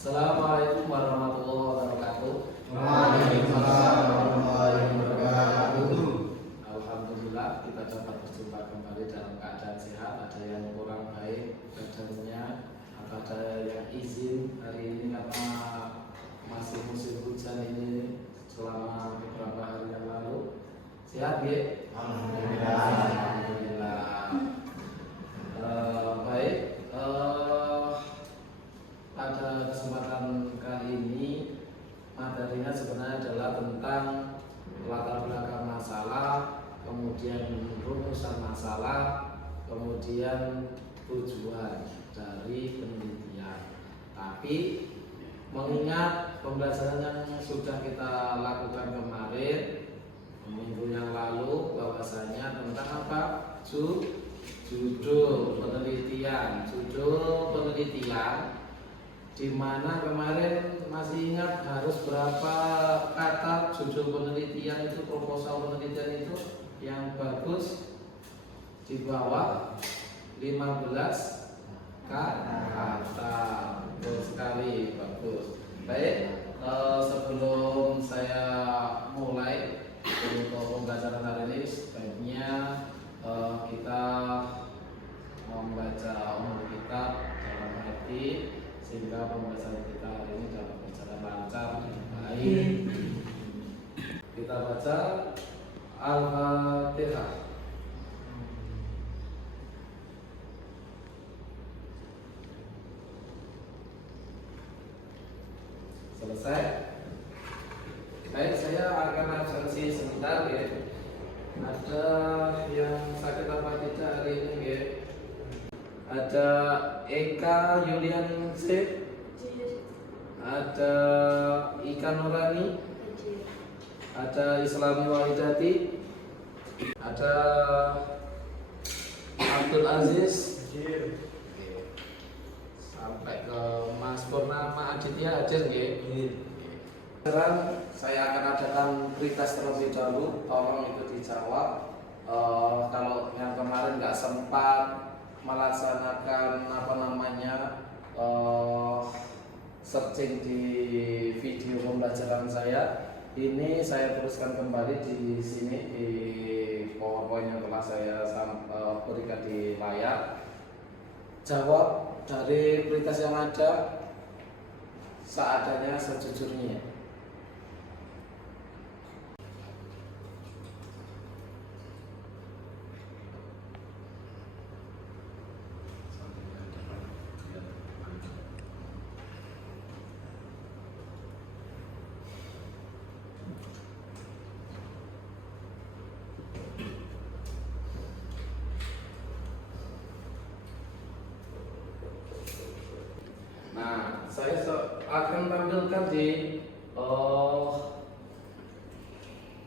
Assalamualaikum warahmatullahi wabarakatuh. Waalaikumsalam warahmatullahi wabarakatuh. Alhamdulillah kita dapat berjumpa kembali dalam keadaan sehat. Ada yang kurang baik badannya, ada yang izin hari ini karena masih musim hujan ini selama beberapa hari yang lalu. Sehat ya? Alhamdulillah. Alhamdulillah. Baik. Pada kesempatan kali ini materinya sebenarnya adalah tentang latar belakang masalah, kemudian rumusan masalah, kemudian tujuan dari penelitian. Tapi mengingat pembelajaran yang sudah kita lakukan kemarin minggu yang lalu bahwasanya tentang apa? Judul penelitian, di mana kemarin masih ingat harus berapa kata judul penelitian itu, proposal penelitian itu yang bagus di bawah 15 kata. Betul sekali, bagus. Baik, sebelum saya mulai untuk pembelajaran hari ini, sebaiknya kita membaca umur kita dalam hati sehingga pembahasan kita hari ini dapat berjalan lancar dan baik. Kita baca Al-Fatihah. Selesai. Baik, saya akan absensi sebentar ya. Ada yang sakit apa tidak hari ini ya? Ada Eka Yulian Sip, ada Ika Nurani, ada Islami Wahidati, ada Abdul Aziz, sampai ke Mas Purnama Aditya hadir nggih. Sekarang saya akan adakan pretest terlebih dahulu, tolong itu dijawab. Kalau yang kemarin nggak sempat melaksanakan searching di video pembelajaran saya, ini saya teruskan kembali di sini di PowerPoint yang telah saya berikan di layar. Jawab dari pretest yang ada seadanya, sejujurnya. Nah, saya akan tampilkan di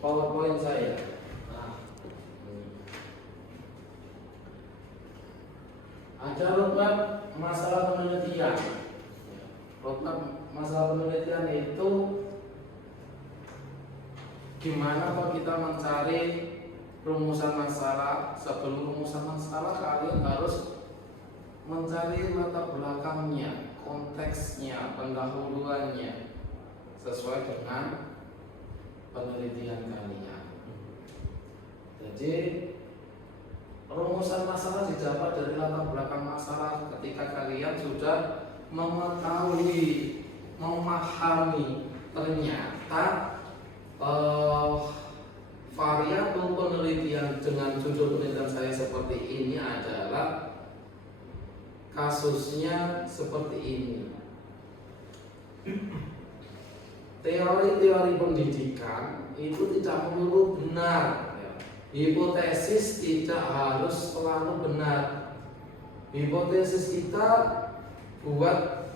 PowerPoint saya. Nah, ada roadmap masalah penelitian. Roadmap masalah penelitian itu gimana kalau kita mencari rumusan masalah. Sebelum rumusan masalah, kalian harus mencari latar belakangnya, konteksnya, pendahuluannya sesuai dengan penelitian kalian. Jadi rumusan masalah didapat dari latar belakang masalah ketika kalian sudah mengetahui, memahami ternyata variabel penelitian dengan judul penelitian saya seperti ini adalah kasusnya seperti ini. Teori-teori pendidikan itu tidak melulu benar. Hipotesis tidak harus selalu benar. Hipotesis kita buat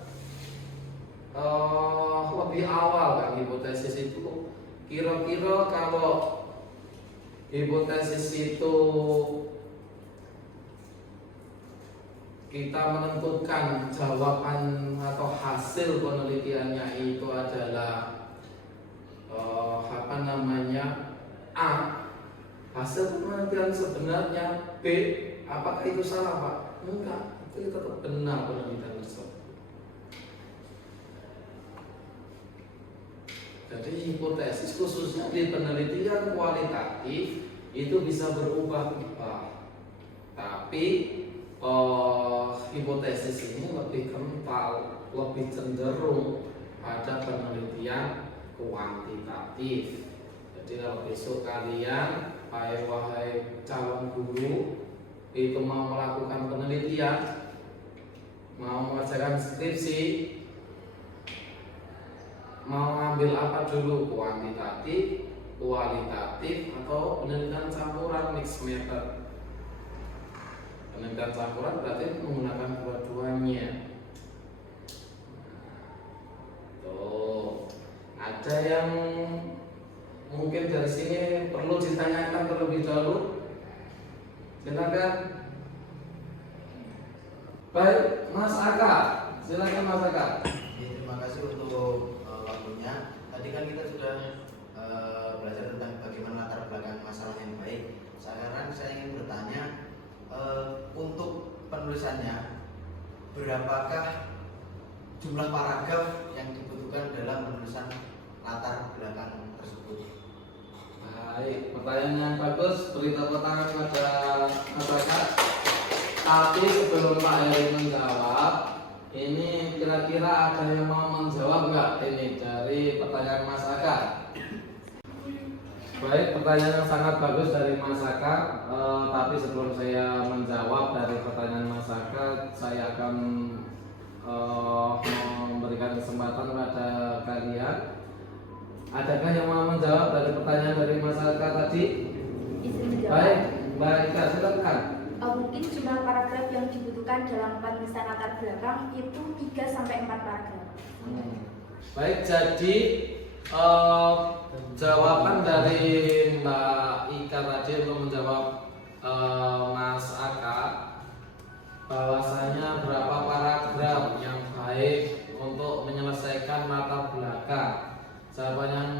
lebih awal kan. Hipotesis itu kira-kira kalau hipotesis itu kita menentukan jawaban atau hasil penelitiannya itu adalah A, hasil penelitian sebenarnya B, apakah itu salah Pak? Enggak, itu tetap benar penelitian tersebut. Jadi hipotesis khususnya di penelitian kualitatif itu bisa berubah-ubah. Tapi hipotesis ini lebih kental, lebih cenderung pada penelitian kuantitatif. Jadi kalau besok kalian, wahai calon guru, itu mau melakukan penelitian, mau mengerjakan skripsi, mau ngambil apa dulu, kuantitatif, kualitatif, atau penelitian campuran mixed method. Penelitian campuran berarti menggunakan dua-duanya. Tuh, ada yang mungkin dari sini perlu ditanyakan terlebih dahulu. Silakan. Baik, Mas Aka, silakan Mas Aka. Terima kasih untuk waktunya. Tadi kan kita sudah belajar tentang bagaimana latar belakang masalah yang baik. Sekarang saya ingin bertanya, untuk penulisannya berapakah jumlah paragraf yang dibutuhkan dalam penulisan latar belakang tersebut? Baik, pertanyaan yang bagus. Beri tepuk tangan kepada masyarakat. Tapi sebelum Pak Heri menjawab, ini kira-kira ada yang mau menjawab nggak ini dari pertanyaan masyarakat? Baik, pertanyaan yang sangat bagus dari masyarakat. Tapi sebelum saya menjawab dari pertanyaan masyarakat, saya akan memberikan kesempatan kepada kalian. Adakah yang mau menjawab dari pertanyaan dari masyarakat tadi? Baik, Mbak Ika, silakan. Mungkin jumlah paragraf yang dibutuhkan dalam penulisan latar belakang itu 3-4 paragraf. Baik, jadi jawaban dari Mbak Ika tadi untuk menjawab Mas Aka, bahwasanya berapa paragraf yang baik untuk menyelesaikan latar belakang. Jawaban yang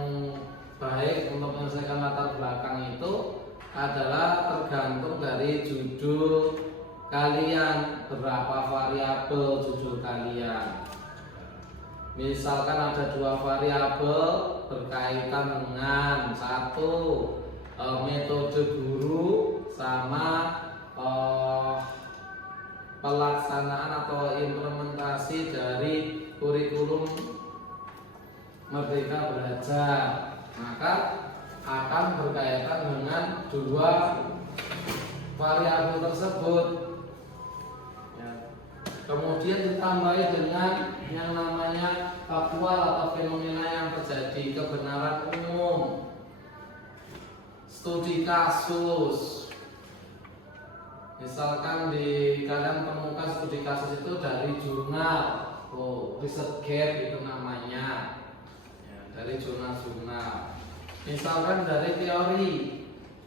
baik untuk menyelesaikan latar belakang itu adalah tergantung dari judul kalian, berapa variabel judul kalian. Misalkan ada 2 variabel berkaitan dengan satu, metode guru sama pelaksanaan atau implementasi dari kurikulum Merdeka Belajar, maka akan berkaitan dengan 2 variabel tersebut. Kemudian ditambahi dengan yang namanya faktual atau fenomena yang terjadi, kebenaran umum, studi kasus. Misalkan kalian temukan studi kasus itu dari jurnal, ResearchGate itu namanya, dari jurnal-jurnal. Misalkan dari teori,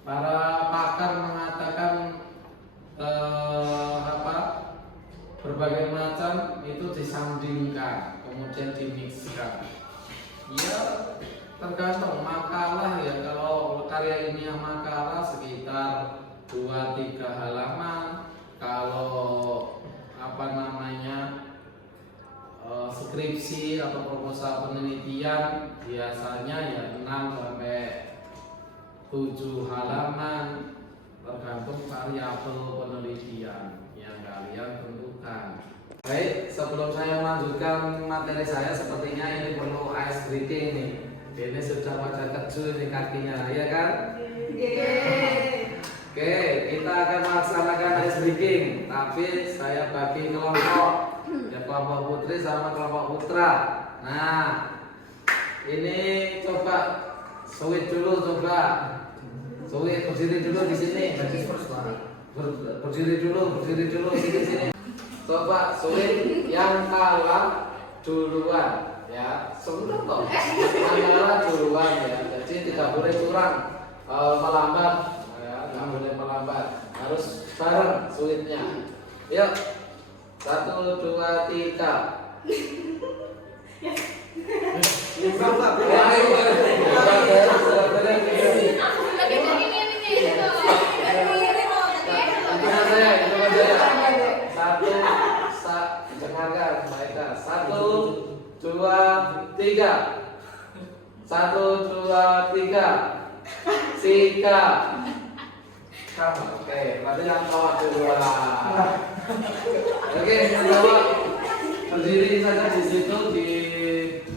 para pakar mengatakan berbagai macam itu disandingkan, kemudian dimixkan. Ya tergantung makalah ya. Kalau karya ilmiah makalah sekitar 2-3 halaman. Kalau skripsi atau proposal penelitian biasanya ya 6-7 halaman, tergantung variabel penelitian yang kalian tentukan. Baik, sebelum saya melanjutkan materi saya, sepertinya ini perlu ice breaking nih. Ini sudah pada keju ini kakinya, ya kan? Oke, kita akan melaksanakan ice breaking, tapi saya bagi kelompok, ya kelompok putri sama kelompok putra. Nah, ini coba switch dulu, coba switch, berdiri dulu di sini. Berdiri dulu sini. Coba switch yang kalah duluan, ya. Sebentar toh, yang kalah duluan ya. Jadi tidak boleh curang, melambat. Nggak boleh melambat, harus bareng sulitnya. Yuk, 1, 2, 3. Dengarkan, baiklah. 1, 2, 3. 1, 2, 3. Sikat. Oke, berarti yang cowok duluan. Oke, yang cowok berdiri saja di situ di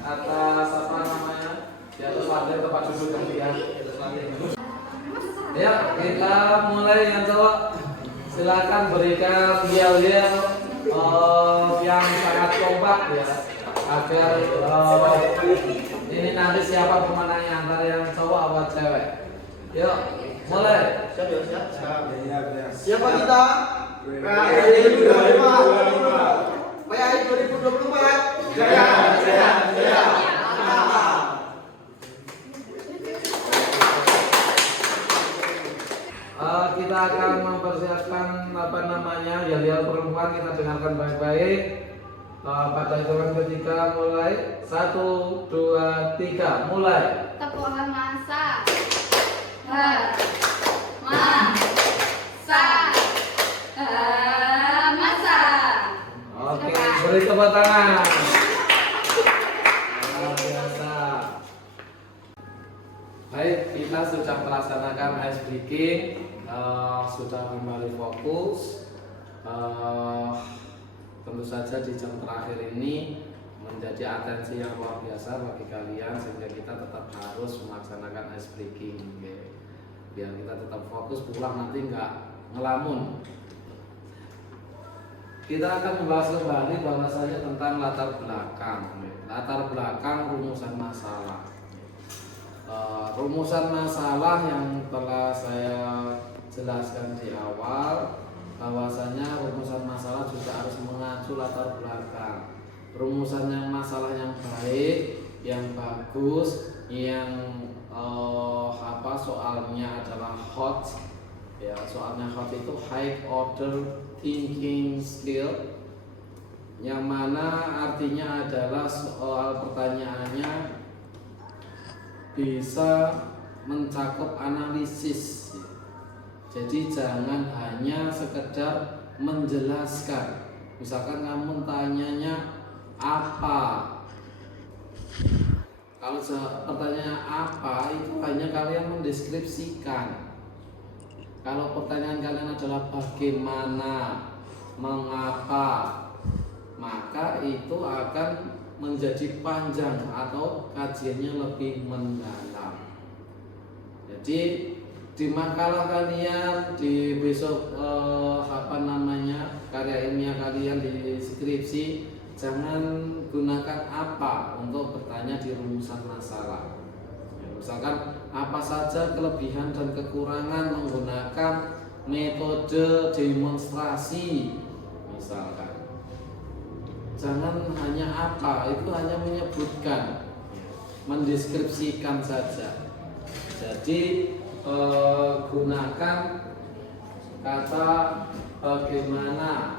atas apa namanya? Di atas lantai tempat duduk kalian. Ya, kita mulai yang cowok. Silakan berikan yel-yel yang sangat kompak ya, agar ini nanti siapa pemenangnya antara yang cowok atau cewek. Yuk, mulai. Siapa kita? PAI 2024. PAI 2024. Jaya, jaya, jaya. Kita akan mempersiapkan apa namanya yel-yel perempuan, kita dengarkan baik-baik. Pada hitungan ketiga mulai 1, 2, 3 mulai. Tepuhan masa. Masa. Masa. Oke, beri tepuk tangan. Luar biasa. Baik, kita sudah melaksanakan ice breaking, sudah kembali fokus. Tentu saja di jam terakhir ini menjadi atensi yang luar biasa bagi kalian, sehingga kita tetap harus melaksanakan ice breaking, biar kita tetap fokus, pulang nanti nggak ngelamun. Kita akan membahas kembali bahwasanya tentang latar belakang rumusan masalah. Rumusan masalah yang telah saya jelaskan di awal, bahwasanya rumusan masalah juga harus mengacu latar belakang. Rumusan yang masalah yang baik, yang bagus, yang soalnya adalah hot, ya soalnya hot itu high order thinking skill, yang mana artinya adalah soal pertanyaannya bisa mencakup analisis. Jadi jangan hanya sekedar menjelaskan. Misalkan kamu tanyanya apa, kalau pertanyaan apa itu hanya kalian mendeskripsikan. Kalau pertanyaan kalian adalah bagaimana, mengapa, maka itu akan menjadi panjang atau kajiannya lebih mendalam. Jadi di makalah kalian, di besok karya ilmiah kalian di skripsi, jangan gunakan apa untuk bertanya di rumusan masalah. Ya, misalkan apa saja kelebihan dan kekurangan menggunakan metode demonstrasi, misalkan. Jangan hanya apa, itu hanya menyebutkan, mendeskripsikan saja. Jadi gunakan kata bagaimana,